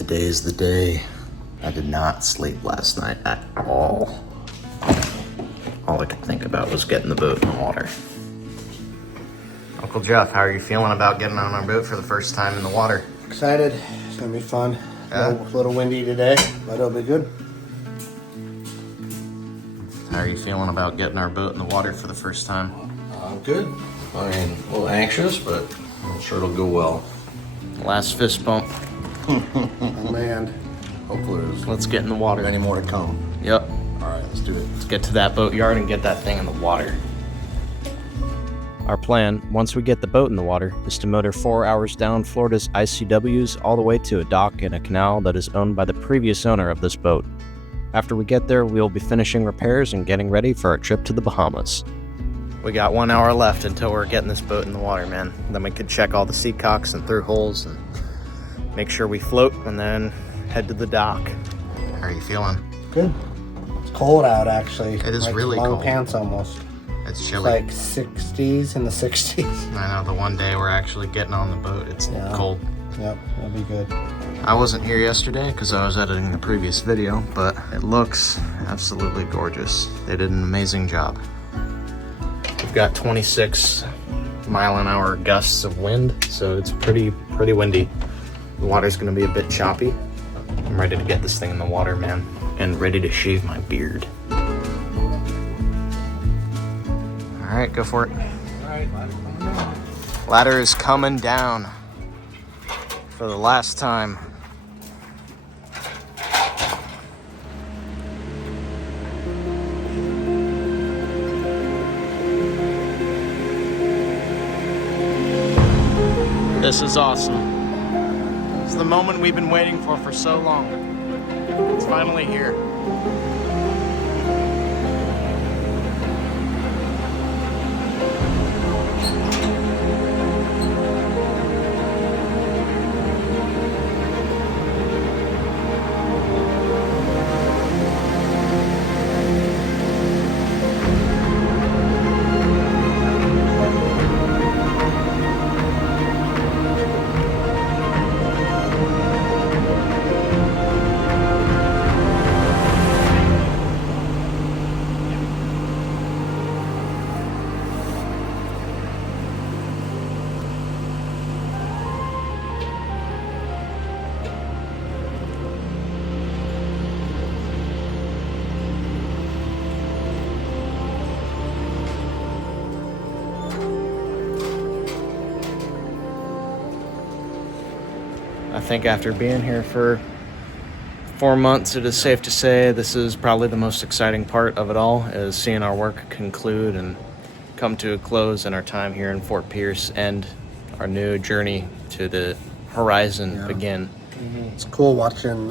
Today's the day. I did not sleep last night at all. All I could think about was getting the boat in the water. Uncle Jeff, how are you feeling about getting on our boat for the first time in the water? Excited. It's gonna be fun. Yeah. A little windy today, but it'll be good. How are you feeling about getting our boat in the water for the first time? Good. I mean, a little anxious, but I'm sure it'll go well. Last fist bump. Oh, man. Hopefully there's Let's get in the water. any more to come. Yep. All right, let's do it. Let's get to that boat yard and get that thing in the water. Our plan, once we get the boat in the water, is to motor 4 hours down Florida's ICWs all the way to a dock in a canal that is owned by the previous owner of this boat. After we get there, we will be finishing repairs and getting ready for our trip to the Bahamas. We got 1 hour left until we're getting this boat in the water, man. Then we could check all the seacocks and through holes and make sure we float and then head to the dock. How are you feeling? Good. It's cold out, actually. It is like really long cold. pants almost. It's It's chilly. like 60s in the 60s. I know, the one day we're actually getting on the boat, it's cold. Yep, that'll be good. I wasn't here yesterday because I was editing the previous video, but it looks absolutely gorgeous. They did an amazing job. We've got 26 mile-an-hour gusts of wind, so it's pretty windy. The water's gonna be a bit choppy. I'm ready to get this thing in the water, man, and ready to shave my beard. All right, go for it. Ladder is coming down for the last time. This is awesome. It's the moment we've been waiting for so long. It's finally here. I think after being here for 4 months, it is safe to say this is probably the most exciting part of it all, is seeing our work conclude and come to a close and our time here in Fort Pierce and our new journey to the horizon begin. It's cool watching,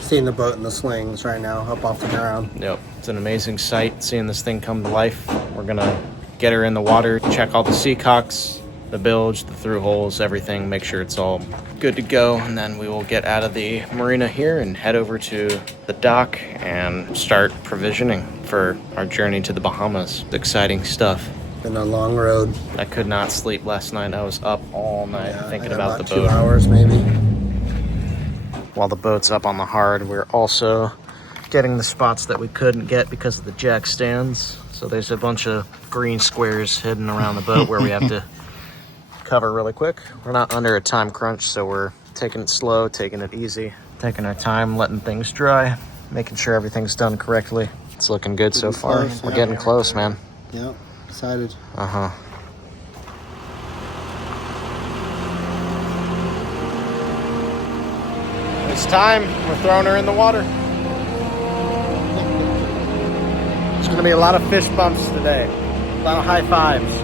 seeing the boat in the slings right now up off the ground. Yep, it's an amazing sight seeing this thing come to life. We're gonna get her in the water, check all the seacocks, the bilge, the through holes, everything, make sure it's all good to go, and then we will get out of the marina here and head over to the dock and start provisioning for our journey to the Bahamas. Exciting stuff. Been a long road. I could not sleep last night. I was up all night thinking about the 2 boat. hours maybe. While the boat's up on the hard, we're also getting the spots that we couldn't get because of the jack stands. So there's a bunch of green squares hidden around the boat where we have to cover really quick. We're not under a time crunch, so we're taking it slow, taking it easy, taking our time, letting things dry, making sure everything's done correctly. It's looking good so far. close, We're yeah. getting close, man. Yep, excited. Uh-huh. It's time. We're throwing her in the water. There's gonna be a lot of fish bumps today. A lot of high fives.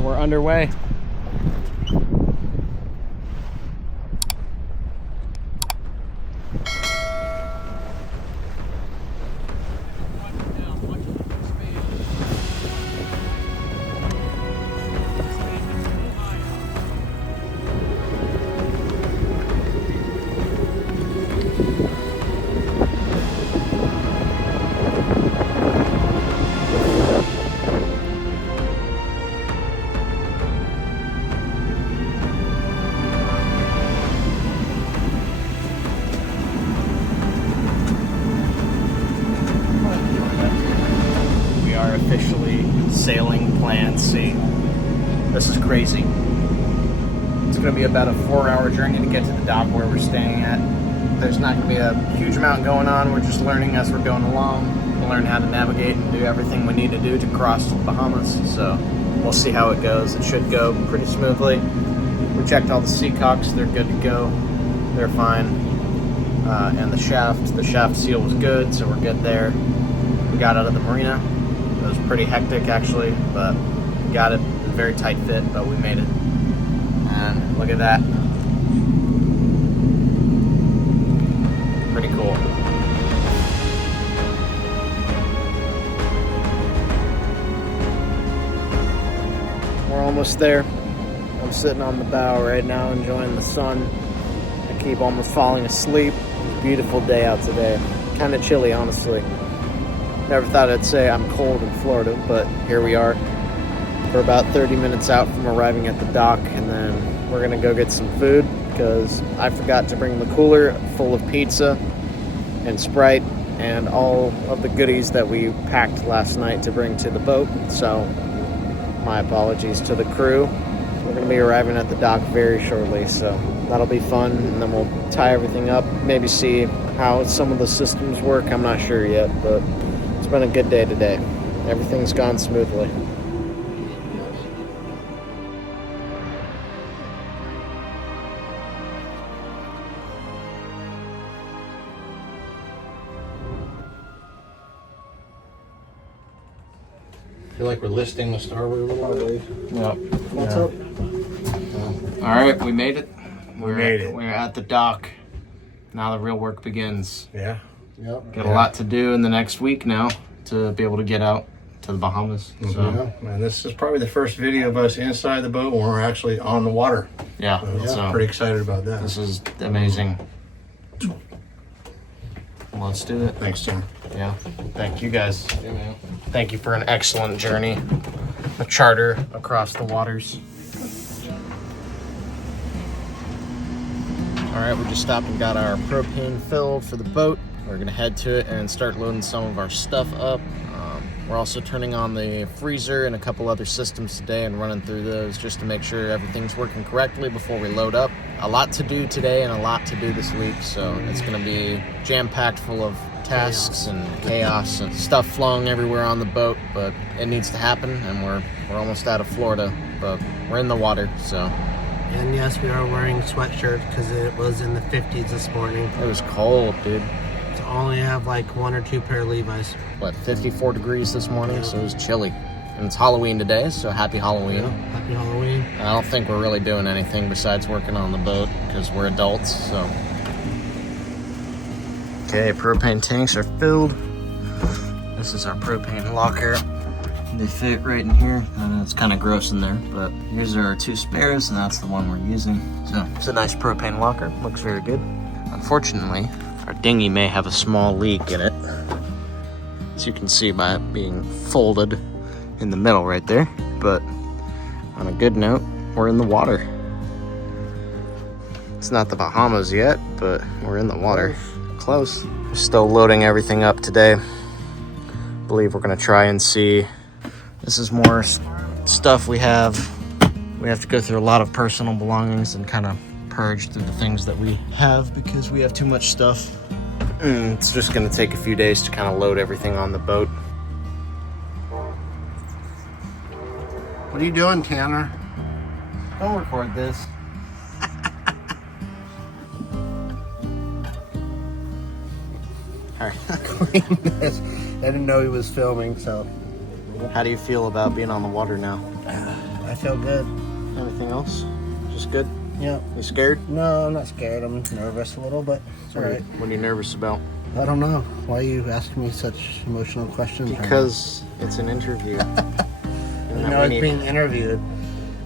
right, we're underway. Officially sailing Plan C. This is crazy. It's going to be about a 4-hour journey to get to the dock where we're staying at. There's not going to be a huge amount going on. We're just learning as we're going along. We'll learn how to navigate and do everything we need to do to cross to the Bahamas. So we'll see how it goes. It should go pretty smoothly. We checked all the seacocks. They're good to go. They're fine. And the shaft seal was good, so we're good there. We got out of the marina. It was pretty hectic actually, but we got it. It was a very tight fit, but we made it. And look at that. Pretty cool. We're almost there. I'm sitting on the bow right now enjoying the sun. I keep almost falling asleep. It's a beautiful day out today. Kind of chilly, honestly. Never thought I'd say I'm cold in Florida, but here we are. We're about 30 minutes out from arriving at the dock, and then we're gonna go get some food because I forgot to bring the cooler full of pizza and Sprite and all of the goodies that we packed last night to bring to the boat. So my apologies to the crew. We're gonna be arriving at the dock very shortly, so that'll be fun, and then we'll tie everything up, maybe see how some of the systems work. I'm not sure yet, but it's been a good day today. Everything's gone smoothly. I feel like we're listing the starboard a little bit. Yep. What's up? All right, we made it. made it. We're at the dock. Now the real work begins. Yeah. Yep. Got a lot to do in the next week now to be able to get out to the Bahamas. So Yeah. Man, this is probably the first video of us inside the boat when we're actually on the water. yeah, so Pretty excited about that. this is amazing. Let's do it. Thanks, Tim. Yeah. Thank you guys. Thank you for an excellent journey. A charter across the waters. All right, we just stopped and got our propane filled for the boat. We're gonna head to it and start loading some of our stuff up. We're also turning on the freezer and a couple other systems today and running through those just to make sure everything's working correctly before we load up. A lot to do today and a lot to do this week, so it's gonna be jam-packed full of tasks and chaos and stuff flowing everywhere on the boat, but it needs to happen, and we're almost out of Florida, but we're in the water, so. And yes, we are wearing sweatshirts because it was in the 50s this morning. It was cold, dude. So only have like 1 or 2 pair of Levi's. What, 54 degrees this morning, so it was chilly. And it's Halloween today, so happy Halloween. Yeah, happy Halloween. I don't think we're really doing anything besides working on the boat because we're adults, so. Okay, propane tanks are filled. This is our propane locker. They fit right in here. It's kind of gross in there, but here's our 2 spares, and that's the one we're using. So it's a nice propane locker. Looks very good. Unfortunately, our dinghy may have a small leak in it, as you can see by it being folded in the middle right there. But on a good note, we're in the water. It's not the Bahamas yet, but we're in the water. Close. We're still loading everything up today. I believe we're gonna try and see. This is more stuff we have. We have to go through a lot of personal belongings and kind of purge through the things that we have because we have too much stuff. And it's just gonna take a few days to kind of load everything on the boat. What are you doing, Tanner? Don't record this. Alright. I didn't know he was filming, so. How do you feel about being on the water now? I feel good. Anything else? Just good? Yeah. You scared? No, I'm not scared. I'm nervous a little, but it's all right. What are you nervous about? I don't know. Why are you asking me such emotional questions? Because it's an interview. You know, it's being interviewed.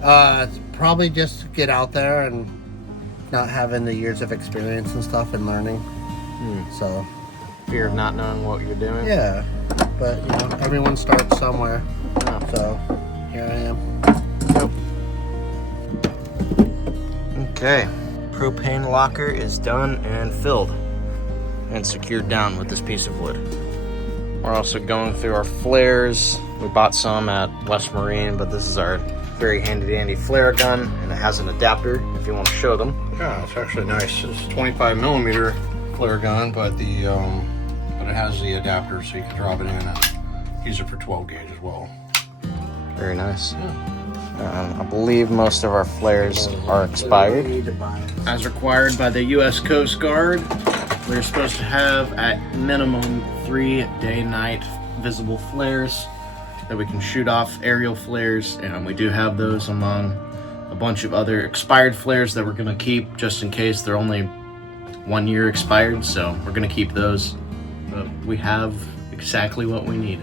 It's probably just to get out there and not having the years of experience and stuff and learning. So, Fear of not knowing what you're doing? yeah. But, you know, everyone starts somewhere. Oh. So, here I am. Okay. Propane locker is done and filled and secured down with this piece of wood. We're also going through our flares. We bought some at West Marine, but this is our very handy dandy flare gun, and it has an adapter if you want to show them. Yeah, it's actually nice. It's 25mm flare gun, but it has the adapter so you can drop it in and use it for 12 gauge as well. Very nice. Yeah. I believe most of our flares are expired. As required by the U.S. Coast Guard, we're supposed to have at minimum 3 day-night visible flares that we can shoot off, aerial flares, and we do have those among a bunch of other expired flares that we're going to keep just in case they're only 1 year expired, so we're going to keep those. But we have exactly what we need.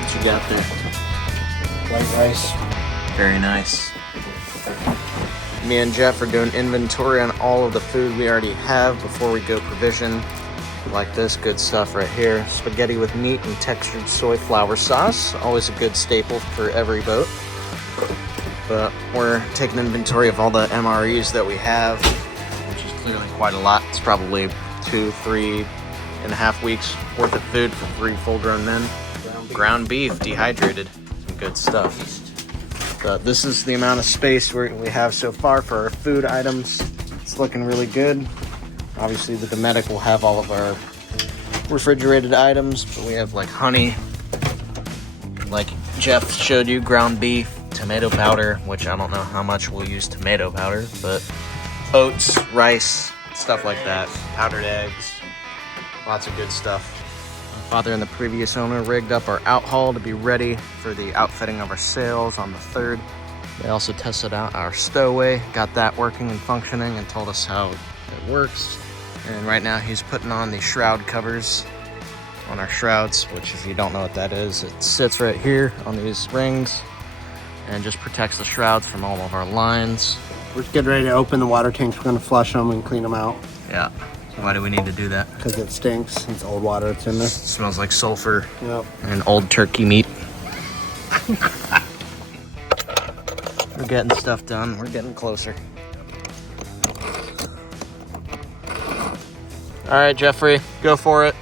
What you got there? White rice. Very nice. Me and Jeff are doing inventory on all of the food we already have before we go provision. Like this good stuff right here. Spaghetti with meat and textured soy flour sauce. Always a good staple for every boat. But we're taking inventory of all the MREs that we have, which is clearly quite a lot. It's probably 3.5 weeks worth of food for 3 full-grown men. Ground beef, dehydrated. Some good stuff. But this is the amount of space we have so far for our food items. It's looking really good. Obviously the Dometic will have all of our refrigerated items, but we have like honey, like Jeff showed you, ground beef, tomato powder, which I don't know how much we'll use tomato powder, but oats, rice, stuff like that, powdered eggs, lots of good stuff. My father and the previous owner rigged up our outhaul to be ready for the outfitting of our sails on the 3rd. They also tested out our stowaway, got that working and functioning, and told us how it works. And right now he's putting on the shroud covers on our shrouds, which if you don't know what that is, it sits right here on these rings and just protects the shrouds from all of our lines. We're getting ready to open the water tanks. We're going to flush them and clean them out. Yeah. Why do we need to do that? Because it stinks. It's old water that's in there. It smells like sulfur. Yep. And old turkey meat. We're getting stuff done. We're getting closer. All right, Jeffrey, go for it.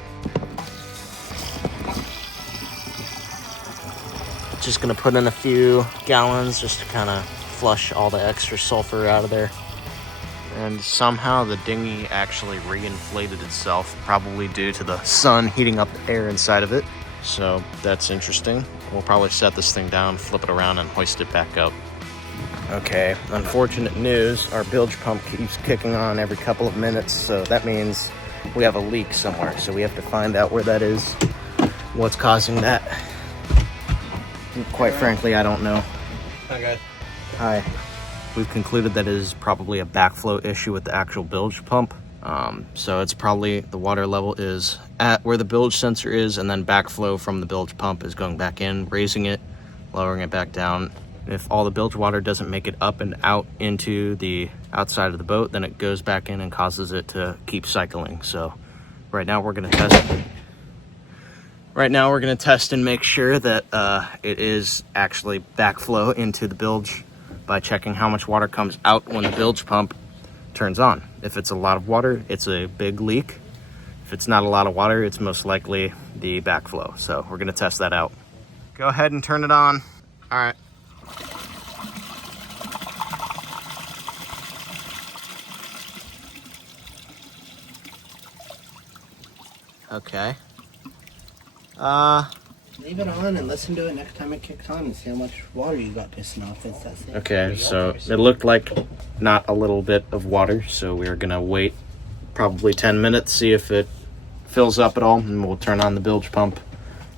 Just gonna put in a few gallons just to kind of flush all the extra sulfur out of there. And somehow the dinghy actually reinflated itself, probably due to the sun heating up the air inside of it. So that's interesting. We'll probably set this thing down, flip it around, and hoist it back up. Okay, unfortunate news. Our bilge pump keeps kicking on every couple of minutes, so that means we have a leak somewhere. So we have to find out where that is, what's causing that. And quite frankly, I don't know. Hi, guys. Hi. We've concluded that it is probably a backflow issue with the actual bilge pump. So it's probably the water level is at where the bilge sensor is, and then backflow from the bilge pump is going back in, raising it, lowering it back down. If all the bilge water doesn't make it up and out into the outside of the boat, then it goes back in and causes it to keep cycling. So right now we're going to test. Right now we're going to test and make sure that it is actually backflow into the bilge by checking how much water comes out when the bilge pump turns on. If it's a lot of water, it's a big leak. If it's not a lot of water, it's most likely the backflow. So we're going to test that out. Go ahead and turn it on. All right. Okay. Leave it on and listen to it next time it kicks on and see how much water you got pissing off. It's that thing. Okay, so it looked like not a little bit of water, so we're gonna wait probably 10 minutes, see if it fills up at all, and we'll turn on the bilge pump.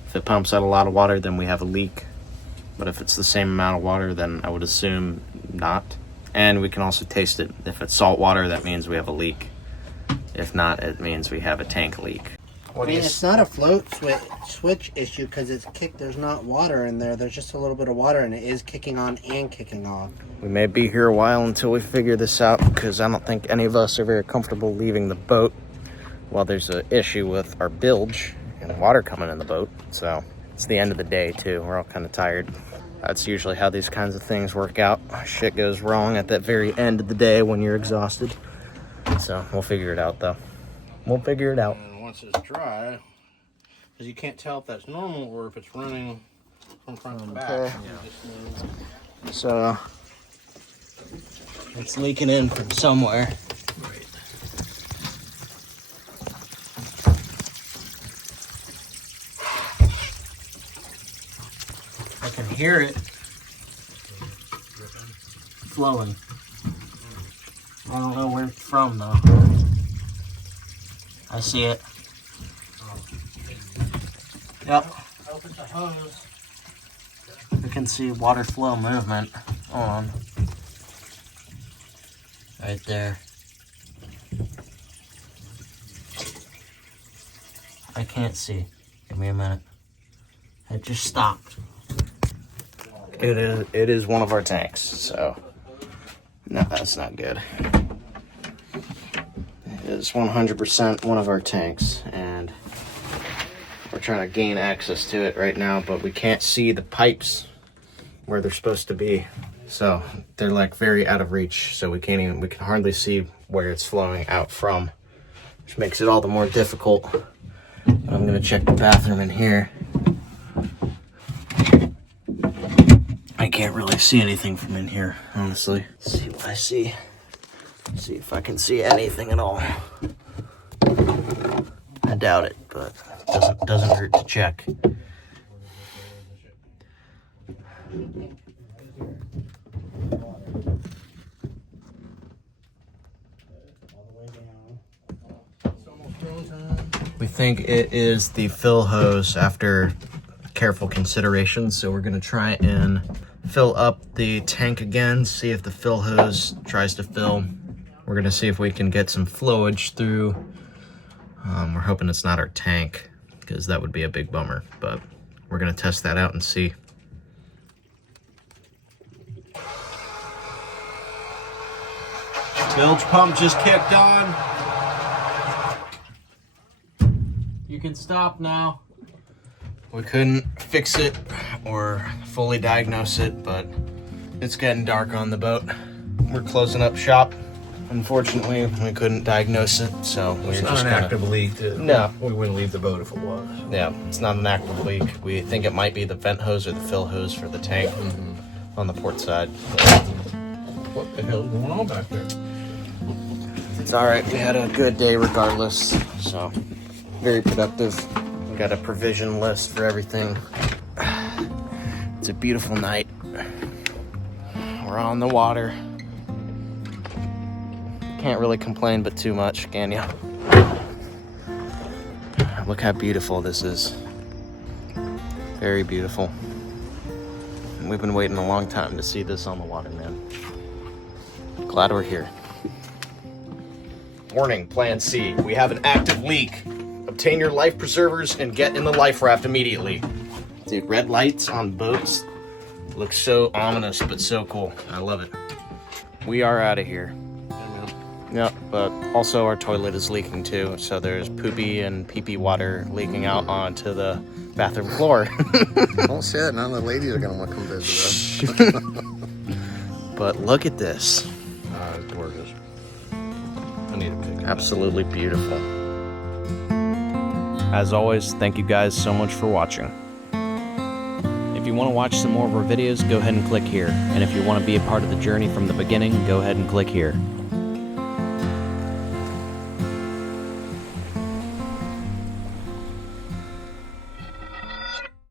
If it pumps out a lot of water, then we have a leak. But if it's the same amount of water, then I would assume not. And we can also taste it. If it's salt water, that means we have a leak. If not, it means we have a tank leak. I mean, it's not a float switch issue because it's kicked. There's not water in there. There's just a little bit of water, and it is kicking on and kicking off. We may be here a while until we figure this out, because I don't think any of us are very comfortable leaving the boat while there's an issue with our bilge and water coming in the boat. So it's the end of the day too. We're all kind of tired. That's usually how these kinds of things work out. Shit goes wrong at that very end of the day when you're exhausted. So we'll figure it out though. We'll figure it out. And once it's dry, because you can't tell if that's normal or if it's running from front to back. Okay. So it's leaking in from somewhere. I can hear it flowing. I don't know where it's from though. I see it. Yep. Open the hose. We can see water flow movement on right there. I can't see. Give me a minute. It just stopped. It is one of our tanks, so no, that's not good. It is 100% one of our tanks, and we're trying to gain access to it right now, but we can't see the pipes where they're supposed to be. So they're like very out of reach, so we can hardly see where it's flowing out from, which makes it all the more difficult. I'm gonna check the bathroom in here. I can't really see anything from in here, honestly. Let's see what I see. See if I can see anything at all. I doubt it, but it doesn't hurt to check. We think it is the fill hose after careful consideration, so we're gonna try and fill up the tank again, see if the fill hose tries to fill. We're gonna see if we can get some flowage through. We're hoping it's not our tank, because that would be a big bummer, but we're gonna test that out and see. Bilge pump just kicked on. You can stop now. We couldn't fix it or fully diagnose it, but it's getting dark on the boat. We're closing up shop. Unfortunately, we couldn't diagnose it, so we're It's not just an gonna... active leak. No. We wouldn't leave the boat if it was. Yeah, it's not an active leak. We think it might be the vent hose or the fill hose for the tank on the port side. What the hell's going on back there? It's all right. We had a good day regardless, so very productive. We got a provision list for everything. It's a beautiful night. We're on the water. Can't really complain but too much, can you? Look how beautiful this is. Very beautiful. We've been waiting a long time to see this on the water, man. Glad we're here. Warning, Plan C. We have an active leak. Obtain your life preservers and get in the life raft immediately. Dude, red lights on boats look so ominous, but so cool. I love it. We are out of here. Yep, but also our toilet is leaking too, so there's poopy and pee-pee water leaking out onto the bathroom floor. Oh shit, now the ladies are gonna want to come visit us. But look at this. It's gorgeous. I need a picture. Absolutely beautiful. As always, thank you guys so much for watching. If you want to watch some more of our videos, go ahead and click here. And if you want to be a part of the journey from the beginning, go ahead and click here.